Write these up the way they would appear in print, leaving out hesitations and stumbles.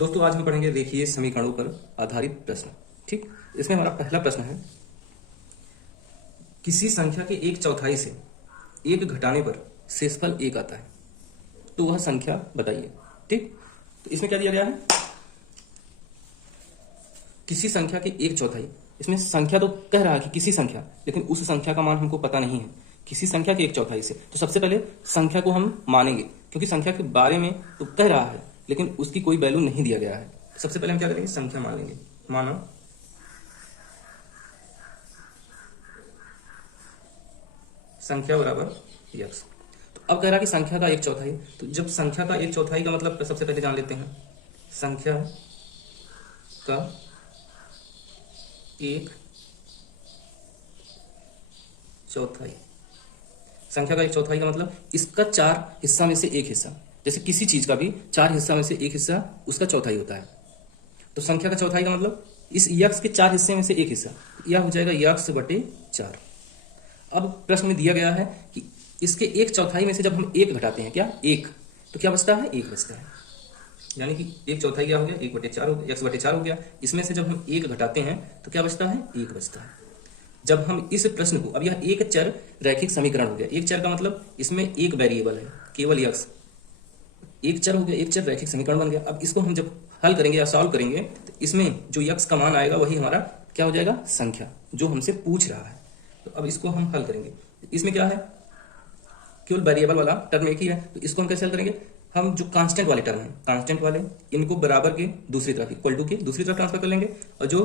दोस्तों आज हम पढ़ेंगे रेखीय समीकरणों पर आधारित प्रश्न। ठीक, इसमें हमारा पहला प्रश्न है, किसी संख्या के एक चौथाई से एक घटाने पर शेषफल एक आता है, तो वह संख्या बताइए। ठीक, तो इसमें क्या दिया गया है, किसी संख्या के एक चौथाई। इसमें संख्या तो कह रहा है कि किसी संख्या, लेकिन उस संख्या का मान हमको पता नहीं है। किसी संख्या के एक चौथाई से, तो सबसे पहले संख्या को हम मानेंगे, क्योंकि संख्या के बारे में तो कह रहा है लेकिन उसकी कोई वैल्यू नहीं दिया गया है। सबसे पहले हम क्या करेंगे, संख्या मान लेंगे। मानो संख्या बराबर यक्स। तो अब कह रहा है कि संख्या का एक चौथाई, तो जब संख्या का एक चौथाई का मतलब सबसे पहले जान लेते हैं, संख्या का एक चौथाई। संख्या का एक चौथाई का मतलब इसका चार हिस्सा में से एक हिस्सा, जैसे किसी चीज का भी चार हिस्सा में से एक हिस्सा उसका चौथाई होता है। तो संख्या का चौथाई का मतलब इस यक्स के चार हिस्से में से एक हिस्सा, यह हो जाएगा यक्स बटे चार। अब प्रश्न में दिया गया है कि इसके एक चौथाई में से जब हम एक घटाते हैं, क्या एक, तो क्या बचता है, एक बचता है। यानी कि एक चौथाई क्या हो गया, एक बटे चार हो गया, एक्स बटे चार हो गया। इसमें से जब हम एक घटाते हैं तो क्या बचता है, एक बचता है। जब हम इस प्रश्न को, अब यह एक चर रैखिक समीकरण हो गया। एक चर का मतलब इसमें एक वेरिएबल है, केवल यक्स, एक चर हो गया, एक चर रैखिक समीकरण बन गया। अब इसको हम जब हल करेंगे या सॉल्व करेंगे तो इसमें जो यक्स का मान आएगा वही हमारा क्या हो जाएगा, संख्या जो हमसे पूछ रहा है। तो अब इसको हम हल करेंगे। इसमें क्या है, केवल वेरिएबल वाला टर्म एक ही है, तो इसको हम कैसे हल करेंगे, हम जो कांस्टेंट वाले टर्म है, कांस्टेंट वाले इनको बराबर के दूसरी तरफ, इक्वल टू के दूसरी तरफ ट्रांसफर कर लेंगे, और जो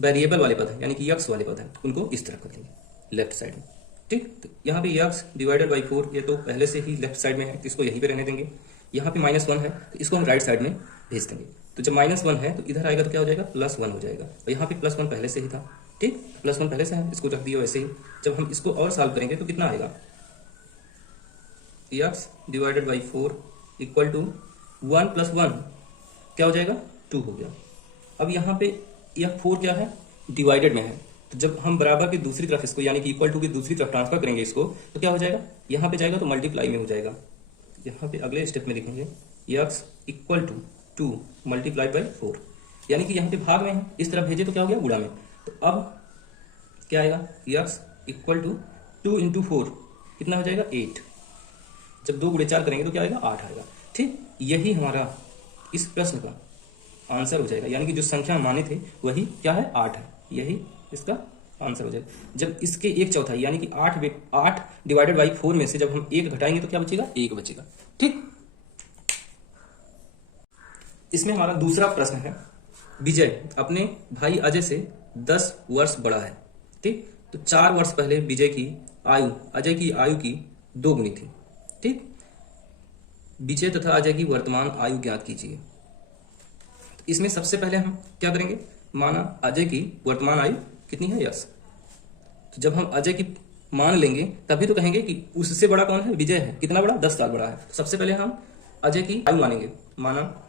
वेरिएबल वाले पद है यानी कि यक्स वाले पद है उनको इस तरफ कर देंगे लेफ्ट साइड में। ठीक, तो यहाँ पे यक्स डिवाइडेड बाई 4, ये तो पहले से ही लेफ्ट साइड में है, इसको यहीं पे रहने देंगे। यहाँ पे -1 है तो इसको हम राइट साइड में भेज देंगे। तो जब -1 है तो इधर आएगा तो क्या हो जाएगा, +1 हो जाएगा, और यहाँ पे +1 पहले से ही था। ठीक, +1 पहले से है, इसको रख दिया वैसे ही। जब हम इसको और सॉल्व करेंगे तो कितना आएगा, X divided by 4 equal to 1 + 1 क्या हो जाएगा, 2 हो गया। अब यहाँ पे यह 4 क्या है, डिवाइडेड में है, तो जब हम बराबर की दूसरी तरफ इसको यानी कि इक्वल टू की दूसरी तरफ ट्रांसफर करेंगे इसको, तो क्या हो जाएगा, यहाँ पे जाएगा तो मल्टीप्लाई में हो जाएगा। यहाँ पे अगले स्टेप में लिखेंगे X equal to 2 multiply by 4, यानी कि यहाँ पे भाग में है, इस तरफ भेजे तो क्या हो गया, गुणा में। तो अब क्या आएगा, यक्स इक्वल टू 2 × 4 कितना हो जाएगा, 8। जब 2 × 4 करेंगे तो क्या आएगा, 8 आएगा। ठीक, यही हमारा इस प्रश्न का आंसर हो जाएगा, यानी कि जो संख्या माने थे वही क्या है, 8 है, यही इसका आंसर हो जाएगा। जब इसके एक चौथाई यानी कि 8 डिवाइडेड बाई 4 में से जब हम एक घटाएंगे तो क्या बचेगा, एक बचेगा। ठीक, इसमें हमारा दूसरा प्रश्न है, विजय अपने भाई अजय से 10 वर्ष बड़ा है। ठीक, तो 4 वर्ष पहले विजय की आयु अजय की आयु की 2 गुनी थी। ठीक, विजय तथा अजय की वर्तमान आयु ज्ञात कीजिए। इसमें सबसे पहले हम क्या करेंगे, माना अजय की वर्तमान आयु कितनी है, यस। तो जब हम अजय की मान लेंगे तभी तो कहेंगे कि उससे बड़ा कौन है, विजय है। कितना बड़ा, 10 साल बड़ा है। तो सबसे पहले हम अजय की आयु मानेंगे, माना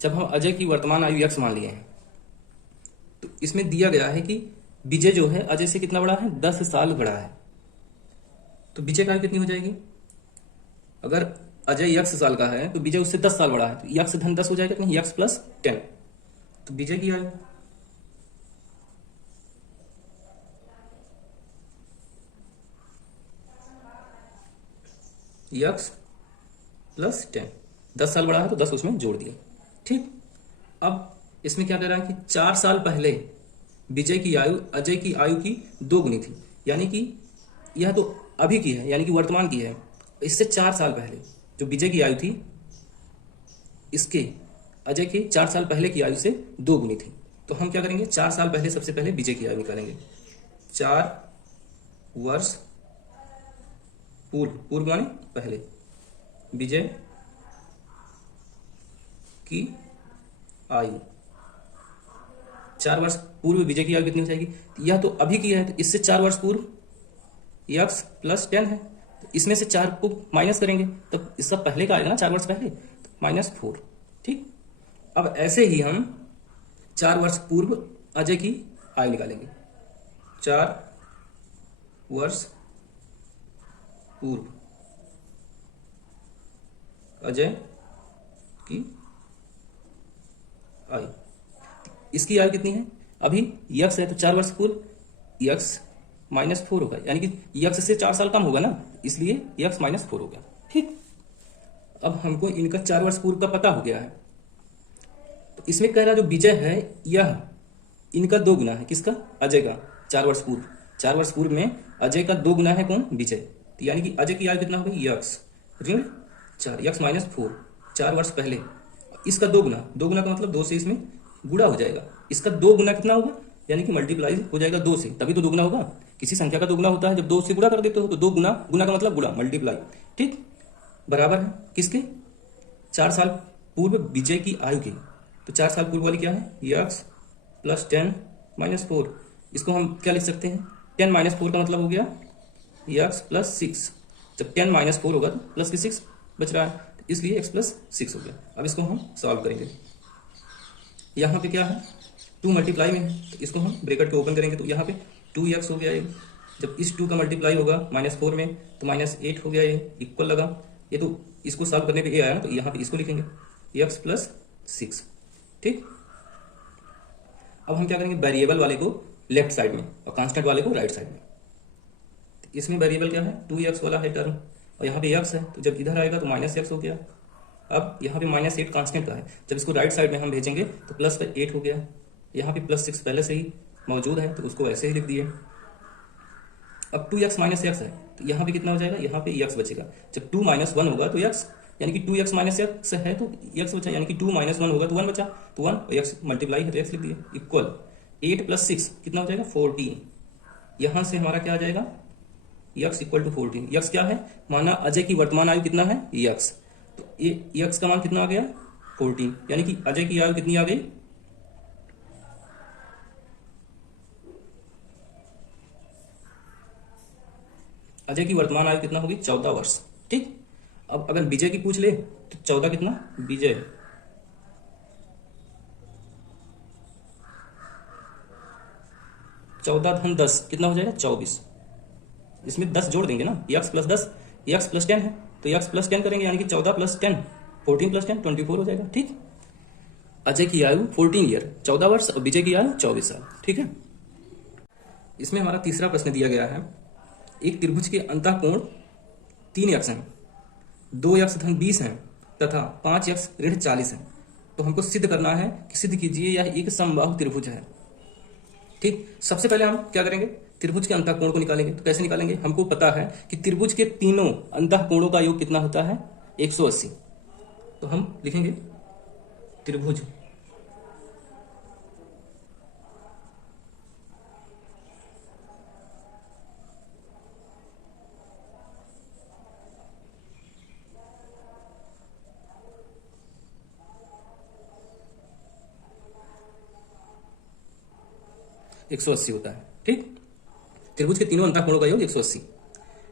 जब हम अजय की वर्तमान आयु यक्स मान लिए हैं तो इसमें दिया गया है कि विजय जो है अजय से कितना बड़ा है, 10 साल बड़ा है। तो विजय की आयु कितनी हो जाएगी, अगर अजय यक्स साल का है तो विजय उससे 10 साल बड़ा है, तो यक्स धन 10 हो जाएगा, नहीं यक्स प्लस 10। तो विजय की आयु यक्स प्लस 10, 10 साल बड़ा है तो 10 उसमें जोड़ दिया। ठीक, अब इसमें क्या कह रहा है कि 4 साल पहले विजय की आयु अजय की आयु की 2 गुनी थी, यानी कि यह तो अभी की है, यानी कि वर्तमान की है। इससे 4 साल पहले जो विजय की आयु थी, इसके अजय के 4 साल पहले की आयु से 2 गुनी थी। तो हम क्या करेंगे, 4 साल पहले सबसे पहले विजय की आयु निकालेंगे। 4 वर्ष पूर्व माने पहले विजय की आयु, 4 वर्ष पूर्व विजय की आयु कितनी हो जाएगी, यह तो अभी की है, तो इससे 4 वर्ष पूर्व यक्स प्लस 10 है, तो इसमें से 4 को माइनस करेंगे तब इसका पहले का आएगा ना, 4 वर्ष पहले, तो -4। ठीक, अब ऐसे ही हम 4 वर्ष पूर्व अजय की आयु निकालेंगे। 4 वर्ष पूर्व अजय की आयु, इसकी आयु कितनी है? अभी यक्स है तो 4 वर्ष पूर्व यक्स -4 होगा, यानी कि यक्स से 4 साल कम होगा ना, इसलिए यक्स -4 होगा। ठीक, अब हमको इनका 4 वर्ष पूर्व का पता हो गया है। तो इसमें कह रहा जो विजय है यह इनका 2 गुना है, किसका? अजय का। 4 वर्ष पूर्व, 4 वर्ष पूर्व में अजय का 2 गुना है कौन? विजय। तो यानी कि अजय की आयु कितना होगी? यक्स ऋण 4, यक्स -4, 4 वर्ष पहले। इसका 2 गुना, 2 गुना का मतलब 2 से इसमें गुणा हो जाएगा। इसका 2 गुना कितना होगा? यानी कि मल्टीप्लाई हो जाएगा 2 से, तभी तो 2 गुना होगा। किसी संख्या का 2 गुना होता है जब 2 से गुणा कर देते हो, तो 2 गुना, गुना का मतलब गुणा, मल्टीप्लाई। ठीक, बराबर है किसके? 4 साल पूर्व विजय की आयु के। तो 4 साल पूर्व वाली क्या है? X plus 10 -4। इसको हम क्या लिख सकते हैं? 10 -4 का मतलब हो गया यक्स प्लस 6। जब 10 -4 होगा तो प्लस की 6 बच रहा है, इसलिए x प्लस 6 हो गया। अब इसको हम सॉल्व करेंगे। यहाँ पे क्या है? 2 मल्टीप्लाई में है, तो इसको हम ब्रैकेट के ओपन करेंगे तो यहाँ पे 2x हो गया ये। जब इस 2 का मल्टीप्लाई होगा -4 में तो -8 हो गया, ये इक्वल लगा। ये तो इसको सॉल्व करने पे ये आया ना, तो यहाँ पे इसको लिखेंगे x प्लस 6। ठीक, अब हम क्या करेंगे? वेरिएबल वाले को लेफ्ट साइड में और कांस्टेंट वाले को राइट साइड में। इसमें वेरिएबल क्या है? 2x वाला है टर्म, और यहाँ पे x है, तो जब इधर आएगा तो -x हो गया। अब यहाँ पे -8 कांस्टेंट का है, जब इसको राइट साइड में हम भेजेंगे तो प्लस का 8 हो गया। यहाँ पे +6 पहले से ही मौजूद है, तो उसको ऐसे ही लिख दिए। अब 2x -x है, तो यहाँ पे कितना हो जाएगा? यहाँ पे x बचेगा। जब 2 - 1 होगा तो x, यानी कि 2x -x है तो x बचा, यानी कि 2 - 1 होगा तो 1 बचा, तो 1 और x मल्टीप्लाई है तो x लिख दिए इक्वल 8 + 6 कितना हो जाएगा? 14। यहाँ से हमारा क्या आ जाएगा? x equal to 14। यक्स क्या है? माना अजय की वर्तमान आयु कितना है? यक्स। तो ये यक्स का मान कितना आ गया? 14, यानी कि अजय की आयु कितनी आ गई? अजय की वर्तमान आयु कितना होगी? 14 वर्ष। ठीक, अब अगर विजय की पूछ ले तो 14 कितना? विजय 14 धन 10 कितना हो जाएगा? 24। इसमें 10 जोड़ देंगे ना, x प्लस 10, x प्लस 10 है तो x प्लस 10 करेंगे, यानी कि 14 + 10, 14 + 10 24 हो जाएगा। ठीक, अजय की आयु 14 ईयर, 14 वर्ष, और विजय की आयु 24 साल। ठीक है, इसमें हमारा तीसरा प्रश्न दिया गया है। एक त्रिभुज के अंतःकोण 3x है, 2x धन 20 है तथा 5x ऋण 40 है। तो हमको सिद्ध करना है कि सिद्ध कीजिए यह एक समबाहु त्रिभुज है। ठीक, सबसे पहले हम क्या करेंगे? त्रिभुज के अंतःकोण को निकालेंगे। तो कैसे निकालेंगे? हमको पता है कि त्रिभुज के तीनों अंतःकोणों का योग कितना होता है? 180। तो हम लिखेंगे त्रिभुज एक 180 होता है। ठीक, त्रिभुज के तीनों अंतःकोणों का योग 180।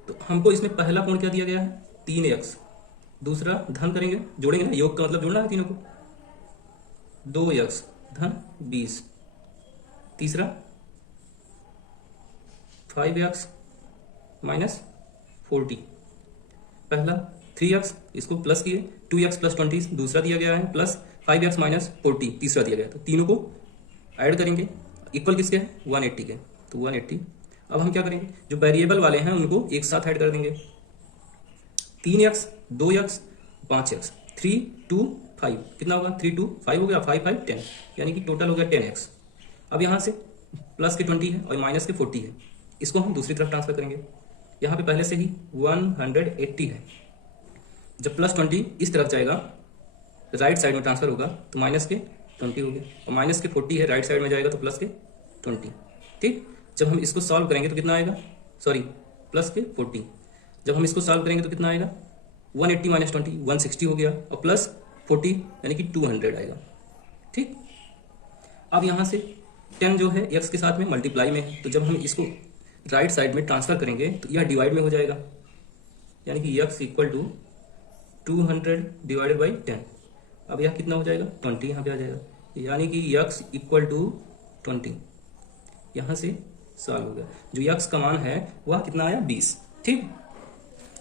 तो हमको इसमें पहला कोण क्या दिया गया है? 3x। दूसरा धन करेंगे, जोड़ेंगे ना, योग का मतलब जोड़ना है तीनों को। 2x धन 20। तीसरा 5x माइनस 40। पहला 3x, इसको प्लस किए, 2x प्लस 20 दूसरा दिया गया है, प्लस 5x माइनस 40 तीसरा दिया गया। तो तीनों को ऐड करेंगे, इक्वल किसके है? 180 के। तो 180। अब हम क्या करेंगे? जो वेरिएबल वाले हैं उनको एक साथ ऐड कर देंगे। 3x 2x 5x 3 2 5 कितना होगा? 3 2 5 हो गया, 5 5 10, यानी कि टोटल हो गया 10x। अब यहाँ से प्लस के 20 है और माइनस के 40 है, इसको हम दूसरी तरफ ट्रांसफर करेंगे। यहाँ पे पहले से ही 180 है, जब प्लस 20 इस तरफ जाएगा राइट साइड में ट्रांसफर होगा तो माइनस के 20 हो गया, और माइनस के 40 है राइट साइड में जाएगा तो प्लस के 20। ठीक, जब हम इसको सॉल्व करेंगे तो कितना आएगा? सॉरी, प्लस के 40। जब हम इसको सॉल्व करेंगे तो कितना आएगा? 180 माइनस 20 160 हो गया, और प्लस 40 यानी कि 200 आएगा। ठीक, अब यहाँ से 10 जो है x के साथ में मल्टीप्लाई में है, तो जब हम इसको राइट साइड में ट्रांसफर करेंगे तो यह डिवाइड में हो जाएगा, यानी कि x equal to 200 divided by 10। अब यह कितना हो जाएगा? 20 यहाँ पे आ जाएगा, यानी कि यक्स इक्वल टू 20। यहां से सॉल्व हो गया। जो यक्स का मान है वह कितना आया 20। ठीक,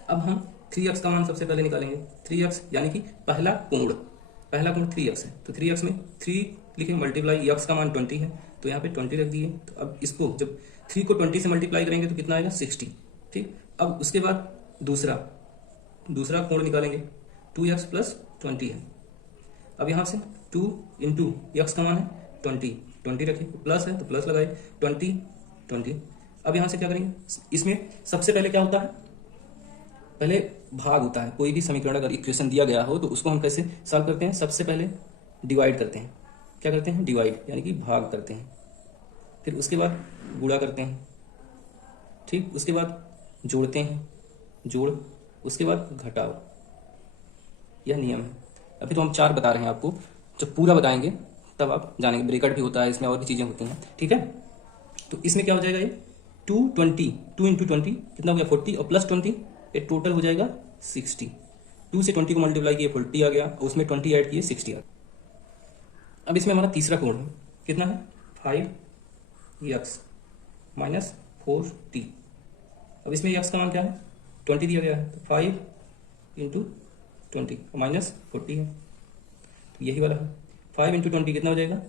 अब हम 3x का मान सबसे पहले निकालेंगे। 3x यानी कि पहला कोण 3x है, तो 3x में 3 लिखेंगे मल्टीप्लाई, यक्स का मान 20 है तो यहाँ पे 20 रख दिए। तो अब इसको जब 3 को 20 से मल्टीप्लाई करेंगे तो कितना आएगा 60। ठीक, अब उसके बाद दूसरा कोण निकालेंगे। 2x प्लस 20 है। अब यहाँ से 2 इंटू यक्स का मान है 20 रखें, प्लस है तो प्लस लगाए 20। अब यहाँ से क्या करेंगे, इसमें सबसे पहले क्या होता है, पहले भाग होता है। कोई भी समीकरण अगर इक्वेशन दिया गया हो तो उसको हम कैसे सॉल्व करते हैं, सबसे पहले डिवाइड करते हैं। क्या करते हैं, डिवाइड यानी कि भाग करते हैं, फिर उसके बाद गुणा करते हैं। ठीक, उसके बाद जोड़ते हैं, जोड़, उसके बाद घटाओ, यह नियम है। अभी तो हम 4 बता रहे हैं आपको, जब पूरा बताएंगे तब आप जानेंगे। ब्रेकेट भी होता है इसमें, और भी चीजें होती हैं। ठीक है, तो इसमें क्या हो जाएगा, ये 220, 2 इंटू 20 कितना हो गया 40, और प्लस 20 ये टोटल हो जाएगा 60। 2 से 20 को मल्टीप्लाई किए 40 आ गया, और उसमें 20 ऐड किए 60 आ गया। अब इसमें हमारा तीसरा कोण है, कितना है 5x माइनस 4t। अब इसमें x का मान क्या है 20 दिया गया है, तो 5 इंटू 20 माइनस 40 है, तो यही वाला है। 5 इंटू 20 कितना हो जाएगा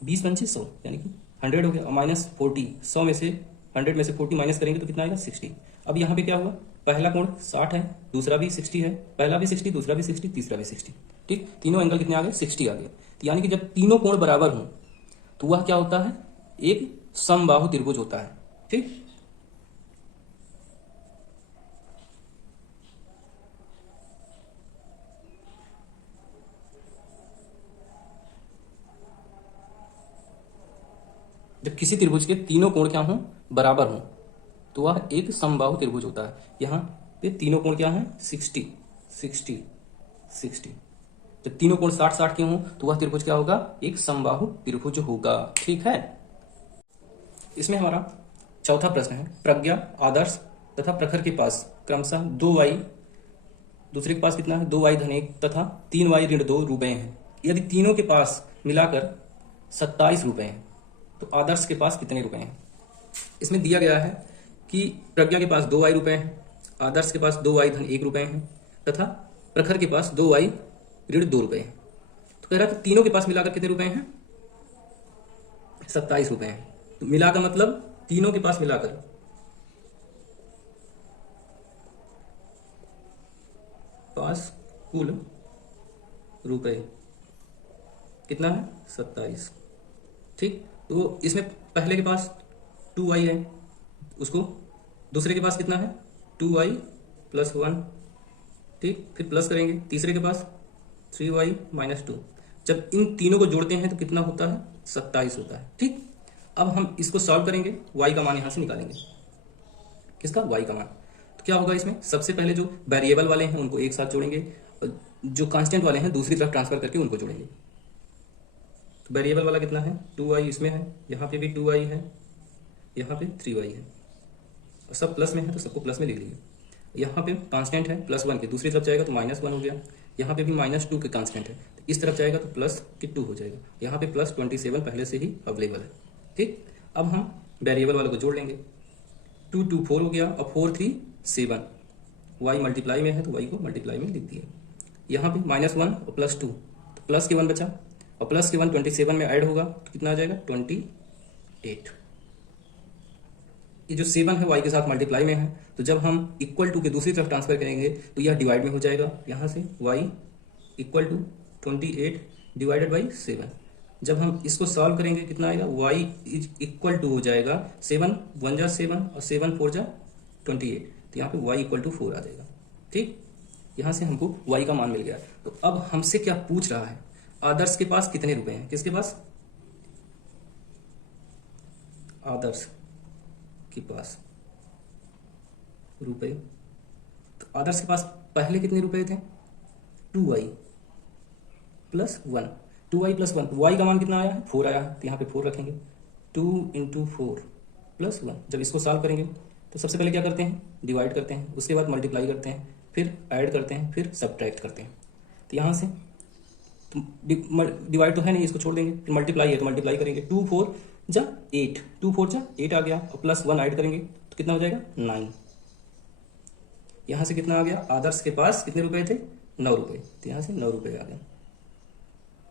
20 पंचे 100 यानी कि 100 हो गया, और माइनस 40, 100 में से 100 में से 40 माइनस करेंगे तो कितना आएगा 60। अब यहाँ पे क्या हुआ, पहला कोण 60 है, दूसरा भी 60 है, पहला भी 60, दूसरा भी 60, तीसरा भी 60। ठीक, तीनों एंगल कितने आ गए 60 आ गए। तो यानी कि जब तीनों कोण बराबर हों तो वह क्या होता है, एक समबाहु त्रिभुज होता है। ठीक, जब किसी त्रिभुज के तीनों कोण क्या हों, बराबर हों, तो वह एक समबाहु त्रिभुज होता है। यहाँ पे तीनों कोण क्या है 60, 60, 60। जब तीनों कोण 60, 60 के हों तो वह त्रिभुज क्या होगा, एक समबाहु त्रिभुज होगा। ठीक है, इसमें हमारा चौथा प्रश्न है, प्रज्ञा, आदर्श तथा प्रखर के पास क्रमशः 2y, दूसरे के पास कितना है 2y धन 1 तथा 3y ऋण 2 रुपए हैं। यदि तीनों के पास मिलाकर 27 रुपए हैं तो आदर्श के पास कितने रुपए हैं। इसमें दिया गया है कि प्रज्ञा के पास 2y रुपए हैं, आदर्श के पास 2y धन 1 रुपए हैं तथा प्रखर के पास 2y ऋण 2 रुपए हैं। तो कह रहा था तीनों के पास मिलाकर कितने रुपए हैं 27 रुपए हैं। तो मिला का मतलब तीनों के पास मिलाकर पास कुल रुपए कितना है 27। ठीक, तो इसमें पहले के पास 2y है, उसको दूसरे के पास कितना है 2y प्लस 1। ठीक, फिर प्लस करेंगे, तीसरे के पास 3y माइनस 2। जब इन तीनों को जोड़ते हैं तो कितना होता है 27 होता है। ठीक, अब हम इसको सॉल्व करेंगे, y का मान यहां से निकालेंगे। किसका, y का मान। तो क्या होगा, इसमें सबसे पहले जो वेरिएबल वाले हैं उनको एक साथ जोड़ेंगे, और जो कांस्टेंट वाले हैं दूसरी तरफ ट्रांसफर करके उनको जोड़ेंगे। तो वेरिएबल वाला कितना है 2y इसमें है, यहाँ पे भी 2y है, यहाँ पे 3y है, और सब प्लस में है तो सबको प्लस में लिख लीजिए। यहाँ पे कांस्टेंट है +1 के, दूसरी तरफ जाएगा तो -1 हो गया। यहाँ पे भी -2 के कांस्टेंट है, तो इस तरफ जाएगा तो +2 हो जाएगा। यहाँ पे +27 पहले से ही अवेलेबल है। ठीक, अब हम वेरिएबल वाले को जोड़ लेंगे। 2 2 4 हो गया, और 4 3 7। y मल्टीप्लाई में है तो y को मल्टीप्लाई में लिख दिया। यहाँ पे -1 और +2, तो प्लस के 1 बचा, और प्लस के 1 27 में ऐड होगा तो कितना आ जाएगा 28। ये जो 7 है y के साथ मल्टीप्लाई में है, तो जब हम इक्वल टू के दूसरी तरफ ट्रांसफर करेंगे तो यह डिवाइड में हो जाएगा। यहाँ से y equal to 28 divided by 7। जब हम इसको सॉल्व करेंगे कितना आएगा, y इज इक्वल टू हो जाएगा 7 1 जा 7 और 7 4 जा 28, तो यहाँ पे y इक्वल टू 4 आ जाएगा। ठीक, यहाँ से हमको y का मान मिल गया। तो अब हमसे क्या पूछ रहा है, आदर्श के पास कितने रुपए हैं, किसके पास, आदर्श के पास रुपए। तो आदर्श के पास पहले कितने रुपए थे 2y plus 1, 2y plus 1, y का मान कितना आया है 4 आया है, तो यहाँ पे 4 रखेंगे। 2 इंटू 4 प्लस 1। जब इसको सॉल्व करेंगे तो सबसे पहले क्या करते हैं, डिवाइड करते हैं, उसके बाद मल्टीप्लाई करते हैं, फिर ऐड करते हैं, फिर सब्ट्रैक्ट करते हैं। तो यहाँ से तो डिवाइड तो है नहीं, इसको छोड़ देंगे, फिर मल्टीप्लाई है तो मल्टीप्लाई करेंगे, 2 4 जा 8, 2 4 जा 8 आ गया, और +1 ऐड करेंगे तो कितना हो जाएगा 9। यहां से कितना आ गया, आदर्श के पास कितने रुपए थे, 9 रुपए, तो यहां से 9 रुपए आ गए।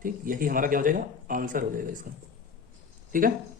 ठीक, यही हमारा क्या हो जाएगा, आंसर हो जाएगा इसका। ठीक है।